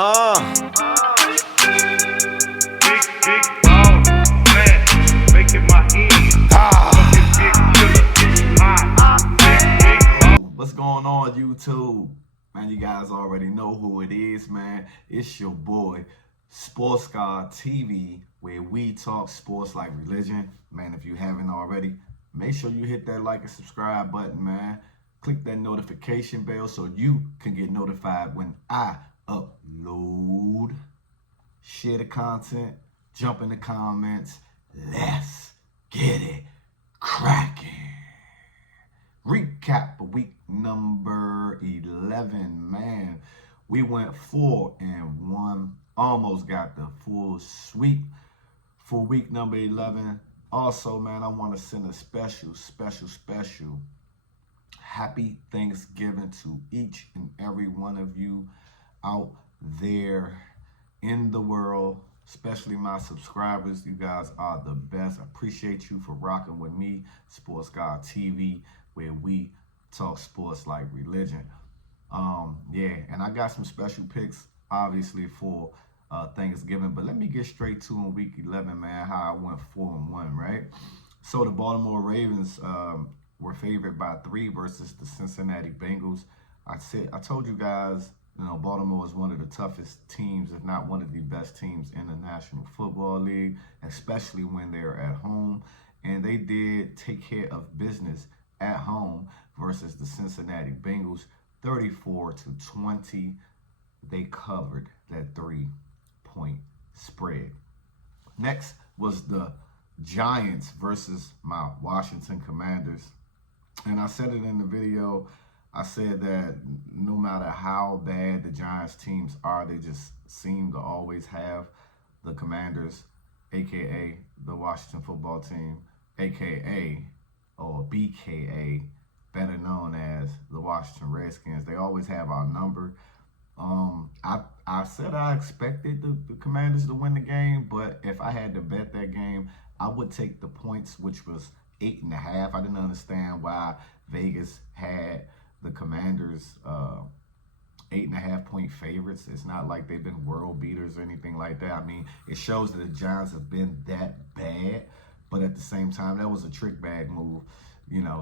Uh, Big ball, fat, making my end. Fucking big killer, hot. What's going on, YouTube? Man, you guys already know who it is, man. It's your boy, Sports God TV, where we talk sports like religion. Man, if you haven't already, make sure you hit that like and subscribe button, man. Click that notification bell so you can get notified when I upload. Share the content, jump in the comments. Let's get it cracking. Recap of week number 11, man. We went 4-1, almost got the full sweep for week number 11. Also, man, I want to send a special happy Thanksgiving to each and every one of you out there in the world, especially my subscribers. You guys are the best. I appreciate you for rocking with me, Sports God TV, where we talk sports like religion. And I got some special picks, obviously, for Thanksgiving. But let me get straight to in week 11, man, how I went 4-1, right? So the Baltimore Ravens were favored by 3 versus the Cincinnati Bengals. I told you guys, Baltimore is one of the toughest teams, if not one of the best teams in the National Football League, especially when they're at home. And they did take care of business at home versus the Cincinnati Bengals, 34-20. They covered that 3-point spread. Next was the Giants versus my Washington Commanders. And I said it in the video, I said that no matter how bad the Giants teams are, they just seem to always have the Commanders, a.k.a. the Washington football team, a.k.a. or BKA, better known as the Washington Redskins. They always have our number. I said I expected the Commanders to win the game, but if I had to bet that game, I would take the points, which was 8.5. I didn't understand why Vegas had the Commanders 8.5-point favorites. It's not like they've been world beaters or anything like that. I mean, it shows that the Giants have been that bad, but at the same time, that was a trick bag move,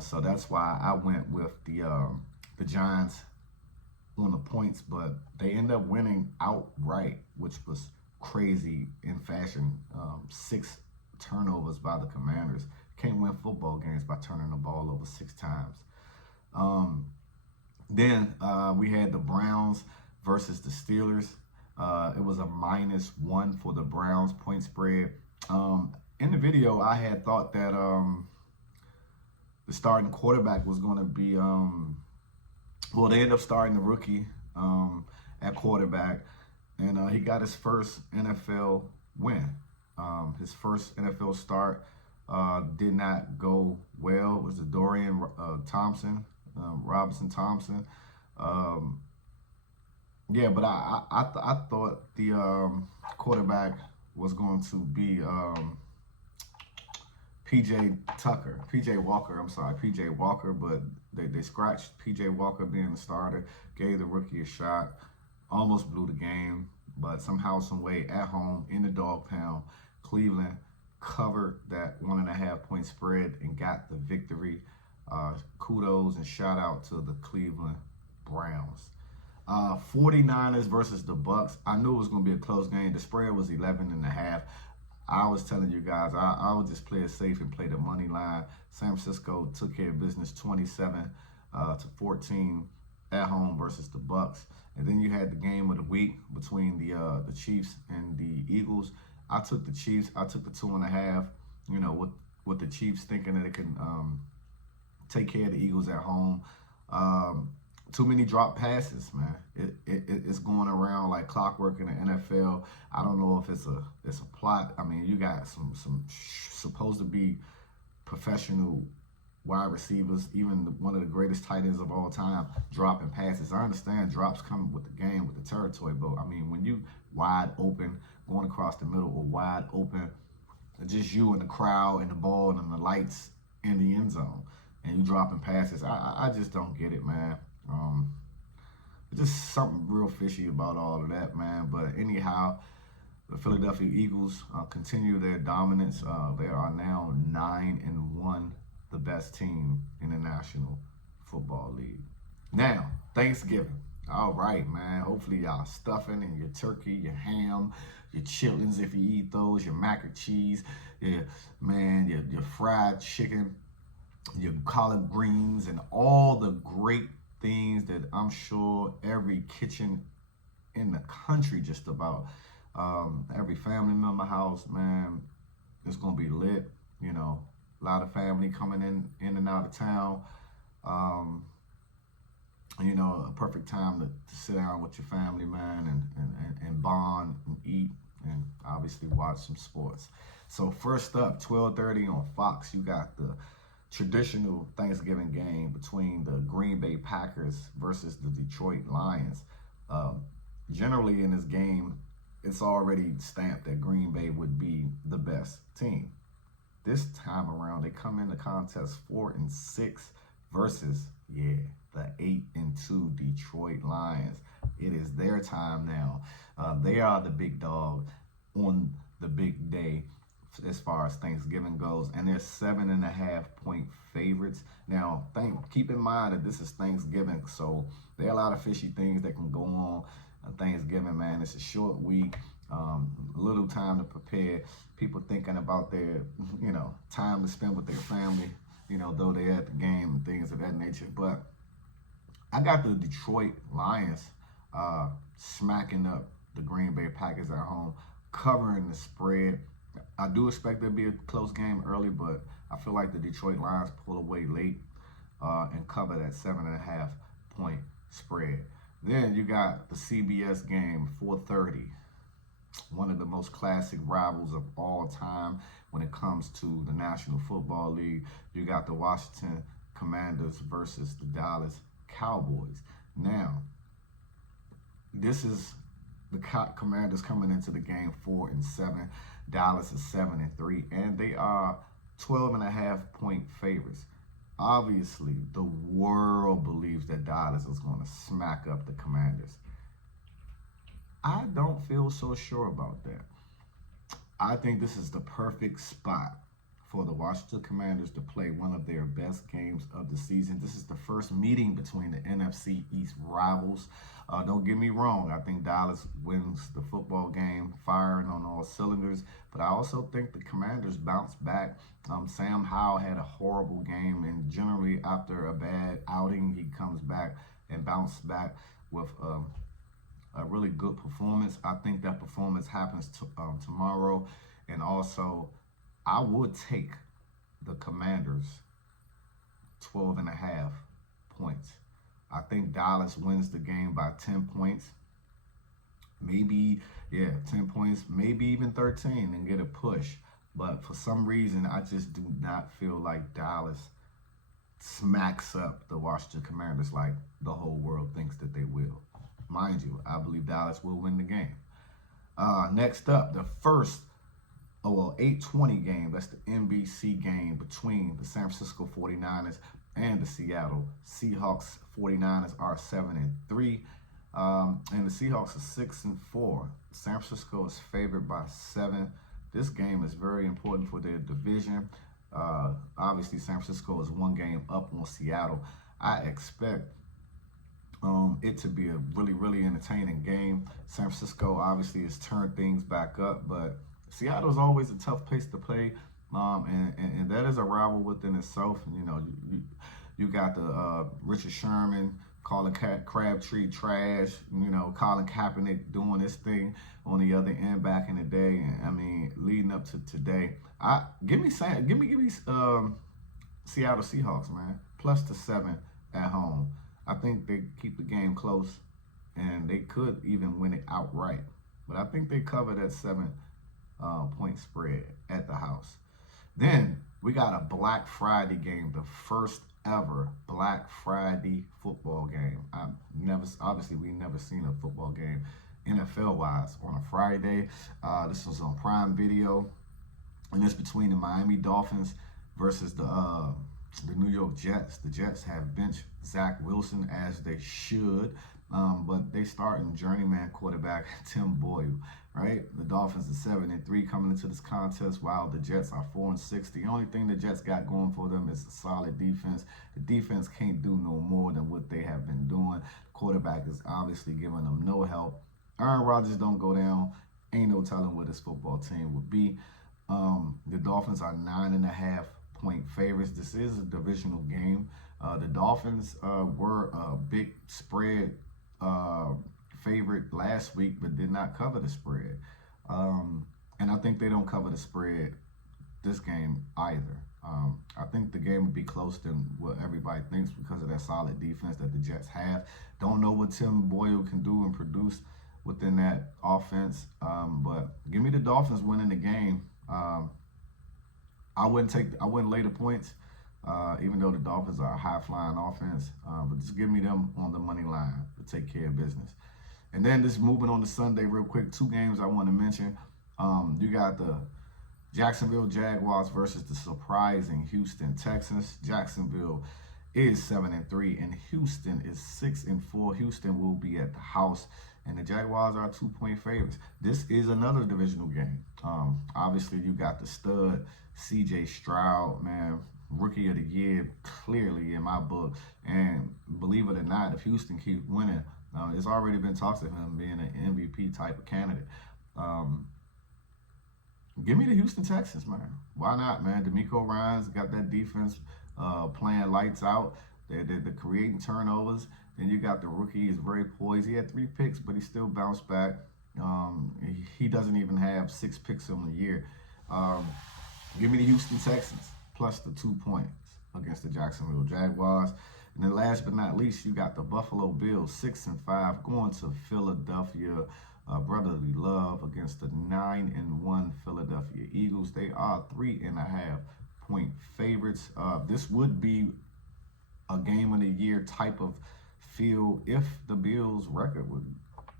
So that's why I went with the Giants on the points, but they end up winning outright, which was crazy in fashion. 6 turnovers by the Commanders. Can't win football games by turning the ball over 6 times. Then we had the Browns versus the Steelers. It was a -1 for the Browns point spread. In the video, I had thought that the starting quarterback was going to be, they ended up starting the rookie at quarterback, and he got his first NFL win. His first NFL start did not go well. It was the Dorian Robinson Thompson. But I thought the quarterback was going to be PJ Walker, but they scratched PJ Walker being the starter, gave the rookie a shot, almost blew the game, but somehow, some way, at home in the dog pound, Cleveland covered that 1.5-point spread and got the victory. Kudos and shout out to the Cleveland Browns. 49ers versus the Bucks. I knew it was going to be a close game. The spread was 11.5. I was telling you guys, I would just play it safe and play the money line. San Francisco took care of business 27-14 at home versus the Bucks. And then you had the game of the week between the Chiefs and the Eagles. I took the Chiefs. I took the 2.5. With the Chiefs thinking that it can take care of the Eagles at home. Too many drop passes, man. It's going around like clockwork in the NFL. I don't know if it's a plot. I mean, you got some supposed to be professional wide receivers, even one of the greatest tight ends of all time, dropping passes. I understand drops come with the game, with the territory, but I mean, when you wide open, going across the middle or wide open, just you and the crowd and the ball and the lights in the end zone, and you dropping passes, I just don't get it, man. just something real fishy about all of that, man. But anyhow, the Philadelphia Eagles continue their dominance. They are now 9-1, the best team in the National Football League. Now, Thanksgiving. All right, man. Hopefully y'all stuffing and your turkey, your ham, your chitlins if you eat those, your mac and cheese, your fried chicken, your collard greens, and all the great things that I'm sure every kitchen in the country just about, every family member house, man, it's gonna be lit. You know, a lot of family coming in and out of town. You know, a perfect time to sit down with your family, man, and bond and eat and obviously watch some sports. So first up, 12:30 on Fox, you got the traditional Thanksgiving game between the Green Bay Packers versus the Detroit Lions. Generally in this game, it's already stamped that Green Bay would be the best team. This time around, they come in the contest 4-6 versus, the 8-2 Detroit Lions. It is their time now. They are the big dog on the big day as far as Thanksgiving goes, and they're 7.5-point favorites. Now, keep in mind that this is Thanksgiving, so there are a lot of fishy things that can go on Thanksgiving, man. It's a short week, little time to prepare. People thinking about their, time to spend with their family, though they're at the game and things of that nature. But I got the Detroit Lions smacking up the Green Bay Packers at home, covering the spread. I do expect there to be a close game early, but I feel like the Detroit Lions pull away late and cover that 7.5-point spread. Then you got the CBS game, 4:30. One of the most classic rivals of all time when it comes to the National Football League. You got the Washington Commanders versus the Dallas Cowboys. Now, this is the Commanders coming into the game 4-7. Dallas is 7-3, and they are 12.5-point favorites. Obviously, the world believes that Dallas is going to smack up the Commanders. I don't feel so sure about that. I think this is the perfect spot for the Washington Commanders to play one of their best games of the season. This is the first meeting between the NFC East rivals. Don't get me wrong. I think Dallas wins the football game, firing on all cylinders. But I also think the Commanders bounce back. Sam Howell had a horrible game, and generally after a bad outing, he comes back and bounces back with a really good performance. I think that performance happens tomorrow. And also, I would take the Commanders 12.5 points. I think Dallas wins the game by 10 points. Maybe, 10 points, maybe even 13 and get a push. But for some reason, I just do not feel like Dallas smacks up the Washington Commanders like the whole world thinks that they will. Mind you, I believe Dallas will win the game. Next up, the first 8:20 game. That's the NBC game between the San Francisco 49ers and the Seattle Seahawks. 49ers are 7-3, and the Seahawks are 6-4. San Francisco is favored by 7. This game is very important for their division. Obviously, San Francisco is one game up on Seattle. I expect it to be a really, really entertaining game. San Francisco obviously has turned things back up, but Seattle is always a tough place to play, and that is a rival within itself. You got the Richard Sherman, calling Crabtree trash. Colin Kaepernick doing this thing on the other end back in the day. And I mean, leading up to today, give me Seattle Seahawks, man, plus the 7 at home. I think they keep the game close, and they could even win it outright. But I think they cover that 7-point spread at the house. Then we got a Black Friday game, the first ever Black Friday football game. We've never seen a football game NFL-wise on a Friday. This was on Prime Video, and it's between the Miami Dolphins versus the New York Jets. The Jets have benched Zach Wilson, as they should. But they starting journeyman quarterback Tim Boyle, right? The Dolphins are 7-3 coming into this contest, while the Jets are 4-6. The only thing the Jets got going for them is a solid defense. The defense can't do no more than what they have been doing. The quarterback is obviously giving them no help. Aaron Rodgers don't go down. Ain't no telling what this football team would be. The Dolphins are 9.5-point favorites. This is a divisional game. The Dolphins were a big spread favorite last week, but did not cover the spread. And I think they don't cover the spread this game either. I think the game would be close than what everybody thinks because of that solid defense that the Jets have. Don't know what Tim Boyle can do and produce within that offense, but give me the Dolphins winning the game. I wouldn't lay the points, even though the Dolphins are a high-flying offense. But just give me them on the money line to take care of business. And then just moving on to Sunday real quick, two games I want to mention. You got the Jacksonville Jaguars versus the surprising Houston Texans. Jacksonville is 7-3 and Houston is 6-4. Houston will be at the house, and the Jaguars are 2-point favorites. This is another divisional game. Obviously, you got the stud C.J. Stroud, man, rookie of the year, clearly in my book. And believe it or not, if Houston keeps winning, it's already been talks of him being an MVP type of candidate. Give me the Houston Texans, man. Why not, man? D'Amico Ryans got that defense playing lights out. They're creating turnovers. Then you got the rookie. He's very poised. He had 3 picks, but he still bounced back. He doesn't even have 6 picks on the year. Give me the Houston Texans plus the 2 points against the Jacksonville Jaguars. And then last but not least, you got the Buffalo Bills 6-5 going to Philadelphia. Brotherly love against the 9-1 Philadelphia Eagles. They are 3.5-point favorites. This would be a game of the year type of feel if the Bills' record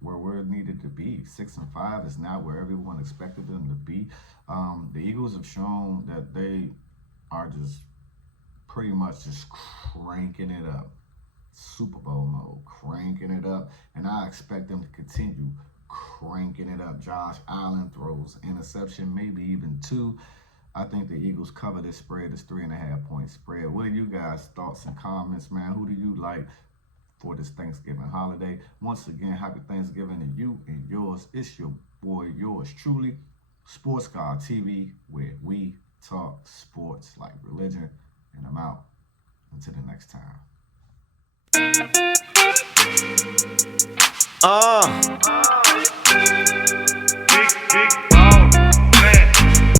were where it needed to be. 6-5 is not where everyone expected them to be. The Eagles have shown that they are just pretty much just cranking it up. Super Bowl mode, cranking it up. And I expect them to continue cranking it up. Josh Allen throws interception, maybe even 2. I think the Eagles cover this spread, this 3.5-point spread. What are you guys' thoughts and comments, man? Who do you like for this Thanksgiving holiday? Once again, happy Thanksgiving to you and yours. It's your boy, yours truly, Sports God TV, where we talk sports like religion. And I'm out. Until the next time.